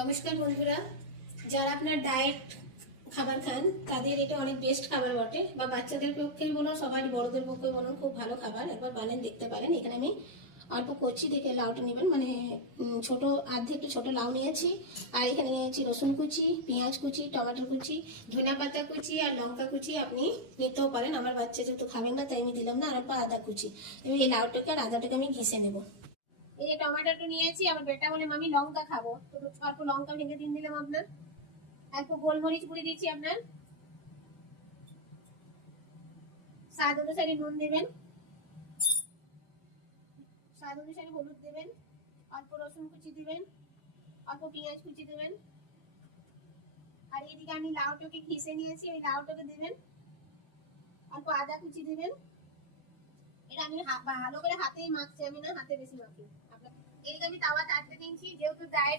নমস্কার বন্ধুরা, যারা আপনার ডায়েট খাবার খান তাদের এটা অনেক বেস্ট খাবার বটে, বা বাচ্চাদের পক্ষে বলুন সবাই বড়দের পক্ষে বলুন খুব ভালো খাবার। একবার বানিয়ে দেখতে পারেন। এখানে আমি অল্প কচি দেখে লাউটা নেবেন, মানে ছোট আর্ধেক একটু ছোট লাউ নিয়েছি। আর এখানে নিয়েছি রসুন কুচি, পেঁয়াজ কুচি, টমেটো কুচি, ধনিয়া পাতা কুচি আর লঙ্কা কুচি। আপনি নিতেও পারেন, আমার বাচ্চা যেহেতু খাবেন না তাই আমি দিলাম না। আর আদা কুচি। আমি এই লাউটাকে আর আদাটাকে আমি ঘিষে নেবো। এই যে টমেটোটা নিয়েছি, আমার বেটা বলে মামি লঙ্কা খাবো, তো অল্প লঙ্কা ভেঙে দিয়ে দিলাম আপনার। অল্প গোলমরিচ গুঁড়ি দিচ্ছি আপনার। স্বাদ অনুসারে নুন দেবেন, স্বাদ অনুসারে হলুদ দেবেন, অল্প রসুন কুচি দিবেন, অল্প পেঁয়াজ কুচি দেবেন। আর এদিকে আমি লাউটাকে ঘিষে নিয়েছি, এই লাউটাকে দেবেন। অল্প আদা কুচি দেবেন। এটা আমি ভালো করে হাতেই মাখছি, আমি না হাতে বেশি মাখি। আপনার এদিকে আমি তাওয়া চাটতে দিচ্ছি, যেহেতু ডায়েট